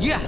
Yeah.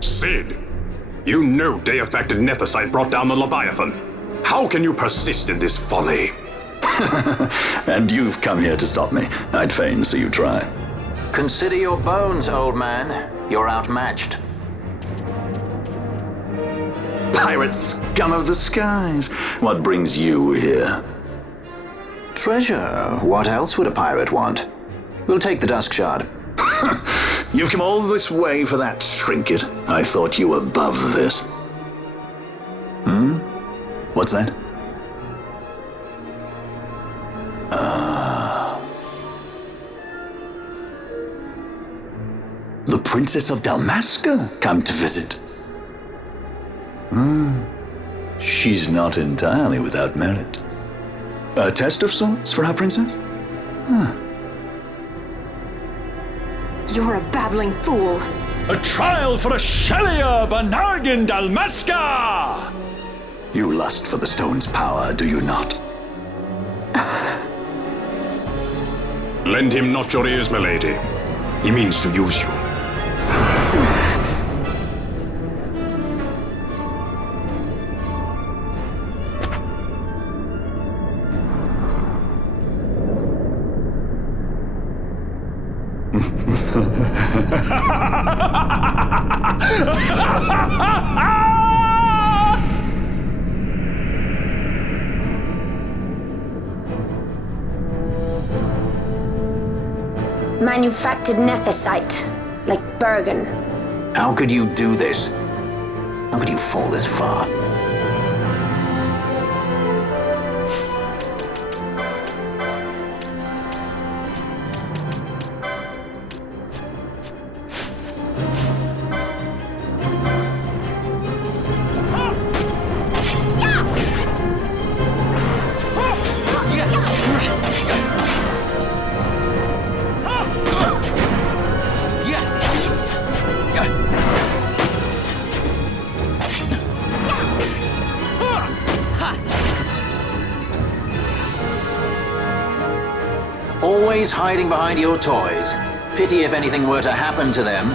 Sid, you know Day-affected Nethicite brought down the Leviathan. How can you persist in this folly? And you've come here to stop me. I'd fain see you try. Consider your bones, old man. You're outmatched. Pirate scum of the skies. What brings you here? Treasure. What else would a pirate want? We'll take the Dusk Shard. You've come all this way for that trinket. I thought you were above this. What's that? The Princess of Dalmasca come to visit. She's not entirely without merit. A test of sorts for our princess? You're a babbling fool. A trial for Ashelia Banargin Dalmasca! You lust for the stone's power, do you not? Lend him not your ears, milady. He means to use you. Manufactured nethicite, like Bergen. How could you do this? How could you fall this far? always hiding behind your toys. Pity if anything were to happen to them.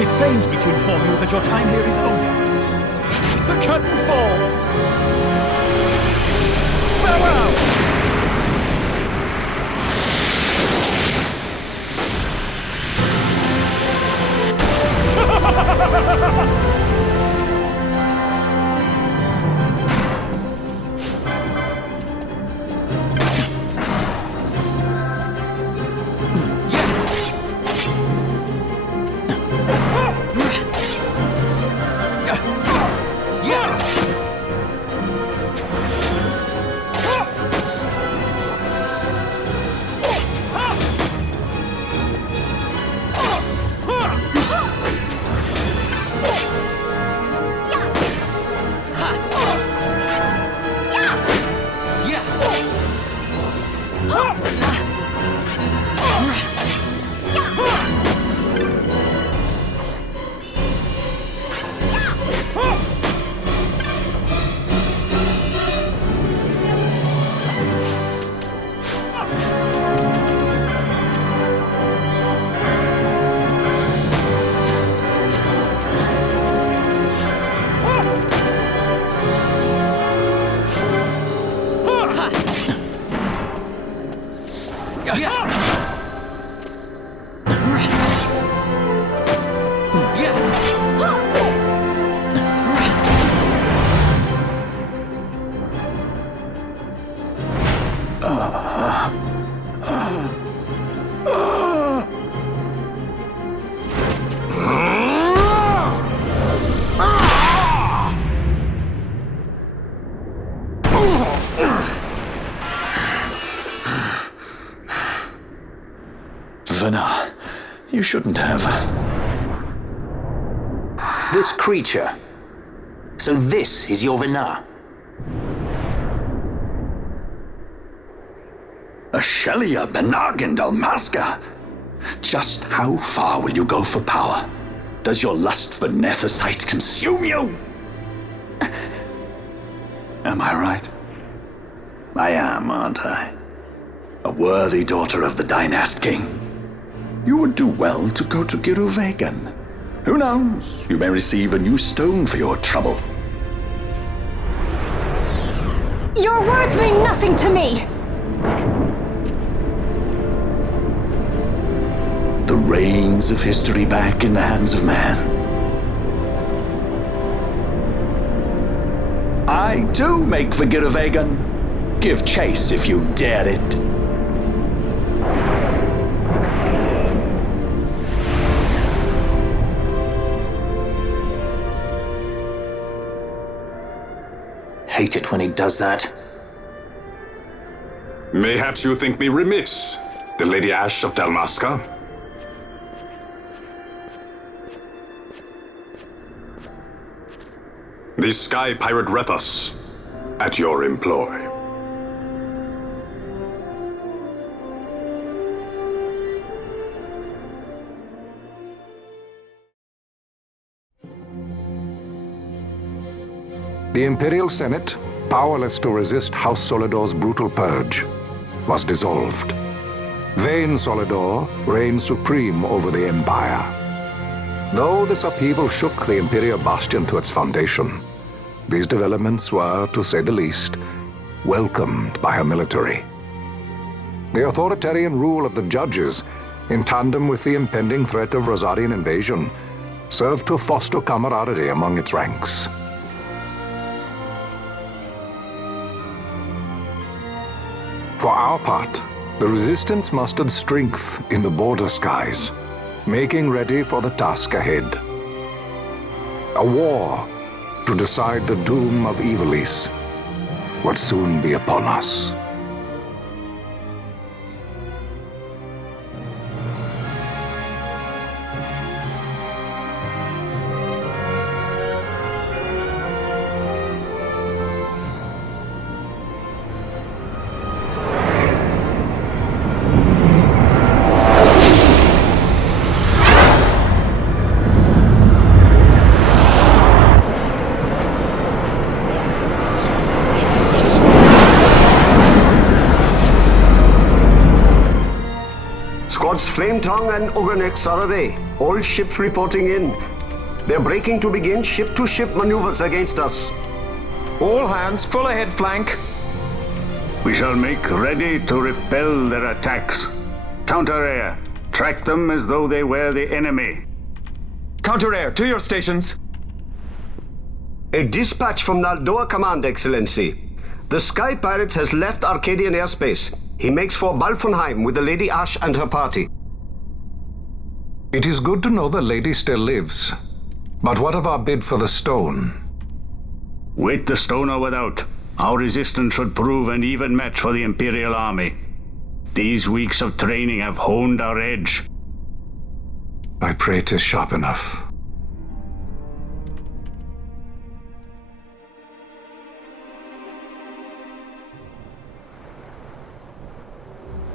It pains me to inform you that your time here is over. The curtain falls. Farewell! Vana, you shouldn't have. This creature. So this is your Vana. Ashelia Benargan Dalmasca. Just how far will you go for power? Does your lust for Nethicite consume you? Am I right? I am, aren't I? A worthy daughter of the Dynast King. You would do well to go to Giruvegan. Who knows? You may receive a new stone for your trouble. Your words mean nothing to me! The reins of history back in the hands of man. I too make for Giruvegan. Give chase if you dare it. Hate it when he does that. Mayhaps you think me remiss, the Lady Ash of Dalmasca? The Sky Pirate Rethus, at your employ. The Imperial Senate, powerless to resist House Solidor's brutal purge, was dissolved. Vayne Solidor reigned supreme over the Empire. Though this upheaval shook the Imperial Bastion to its foundation, these developments were, to say the least, welcomed by her military. The authoritarian rule of the judges, in tandem with the impending threat of Rosarian invasion, served to foster camaraderie among its ranks. For our part, the Resistance mustered strength in the border skies, making ready for the task ahead. A war to decide the doom of Ivalice would soon be upon us. Squads Flametongue and Oganex are away. All ships reporting in. They're breaking to begin ship-to-ship maneuvers against us. All hands, full ahead flank. We shall make ready to repel their attacks. Counter-air. Track them as though they were the enemy. Counter-air, to your stations. A dispatch from Naldoa Command, Excellency. The Sky Pirate has left Arcadian airspace. He makes for Balfonheim with the Lady Ash and her party. It is good to know the lady still lives. But what of our bid for the stone? With the stone or without, our resistance should prove an even match for the Imperial Army. These weeks of training have honed our edge. I pray 'tis sharp enough.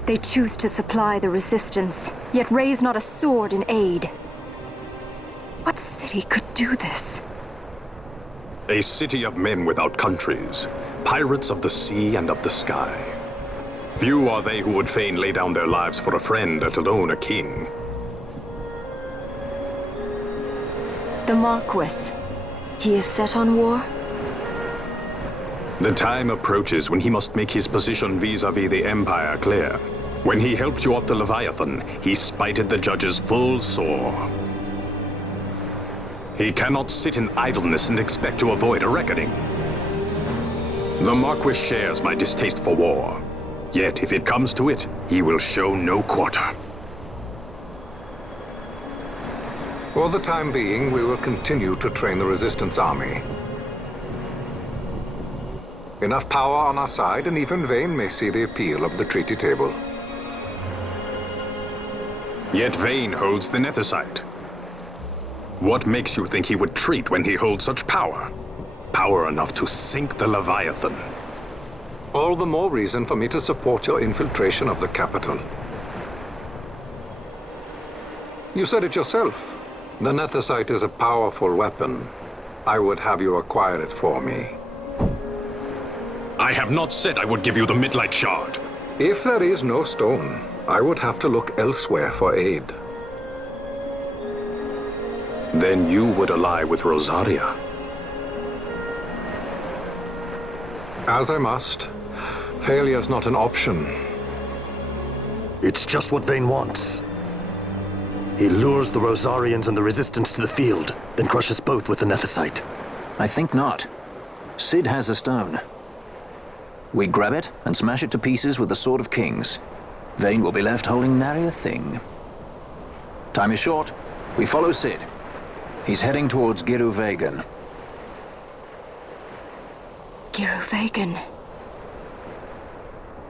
They choose to supply the Resistance, yet raise not a sword in aid. What city could do this? A city of men without countries, pirates of the sea and of the sky. Few are they who would fain lay down their lives for a friend, let alone a king. The Marquis. He is set on war? The time approaches when he must make his position vis-à-vis the Empire clear. When he helped you off the Leviathan, he spited the judges full sore. He cannot sit in idleness and expect to avoid a reckoning. The Marquis shares my distaste for war. Yet, if it comes to it, he will show no quarter. For the time being, we will continue to train the Resistance army. Enough power on our side, and even Vayne may see the appeal of the treaty table. Yet Vayne holds the Nethicite. What makes you think he would treat when he holds such power? Power enough to sink the Leviathan. All the more reason for me to support your infiltration of the capital. You said it yourself. The Nethicite is a powerful weapon. I would have you acquire it for me. I have not said I would give you the Midlight Shard. If there is no stone, I would have to look elsewhere for aid. Then you would ally with Rosaria. As I must. Failure's not an option. It's just what Vayne wants. He lures the Rosarians and the Resistance to the field, then crushes both with the Nethicite. I think not. Cid has the stone. We grab it and smash it to pieces with the Sword of Kings. Vayne will be left holding nary a thing. Time is short. We follow Cid. He's heading towards Giruvegan. Giruvegan.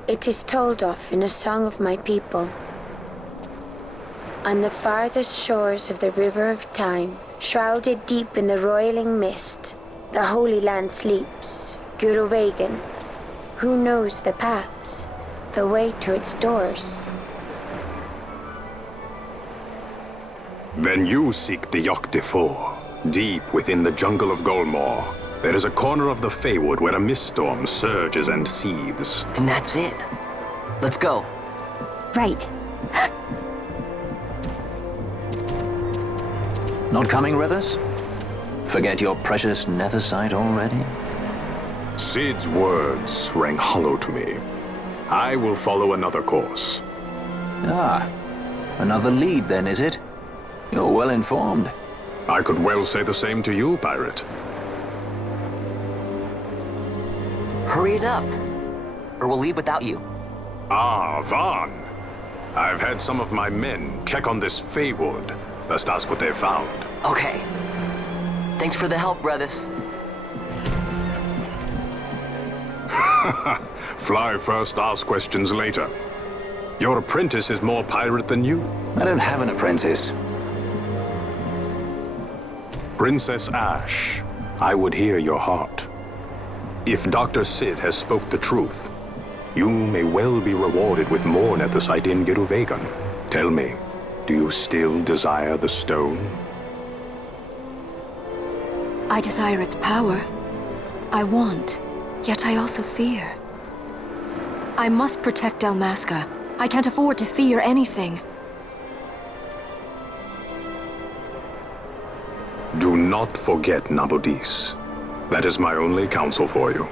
It is told of in a song of my people. On the farthest shores of the river of time, shrouded deep in the roiling mist, The Holy Land sleeps. Guruvegan. Who knows the paths, the way to its doors? Then you seek the Yogg-Defor. Deep within the jungle of Golmor, there is a corner of the Feywood where a mist storm surges and seethes. And that's it. Let's go. Right. Not coming, Rivers? Forget your precious Nethersite already? Sid's words rang hollow to me. I will follow another course. Ah, another lead then, is it? You're well informed. I could well say the same to you, pirate. Hurry it up, or we'll leave without you. Ah, Vaughn. I've had some of my men check on this Feywood. Best ask what they found. Okay. Thanks for the help, brothers. Fly first, ask questions later. Your apprentice is more pirate than you. I don't have an apprentice. Princess Ash, I would hear your heart. If Dr. Sid has spoke the truth, you may well be rewarded with more Nethersite in Giruvegan. Tell me, do you still desire the stone? I desire its power. I want, yet I also fear. I must protect Dalmasca. I can't afford to fear anything. Do not forget Nabudis. That is my only counsel for you.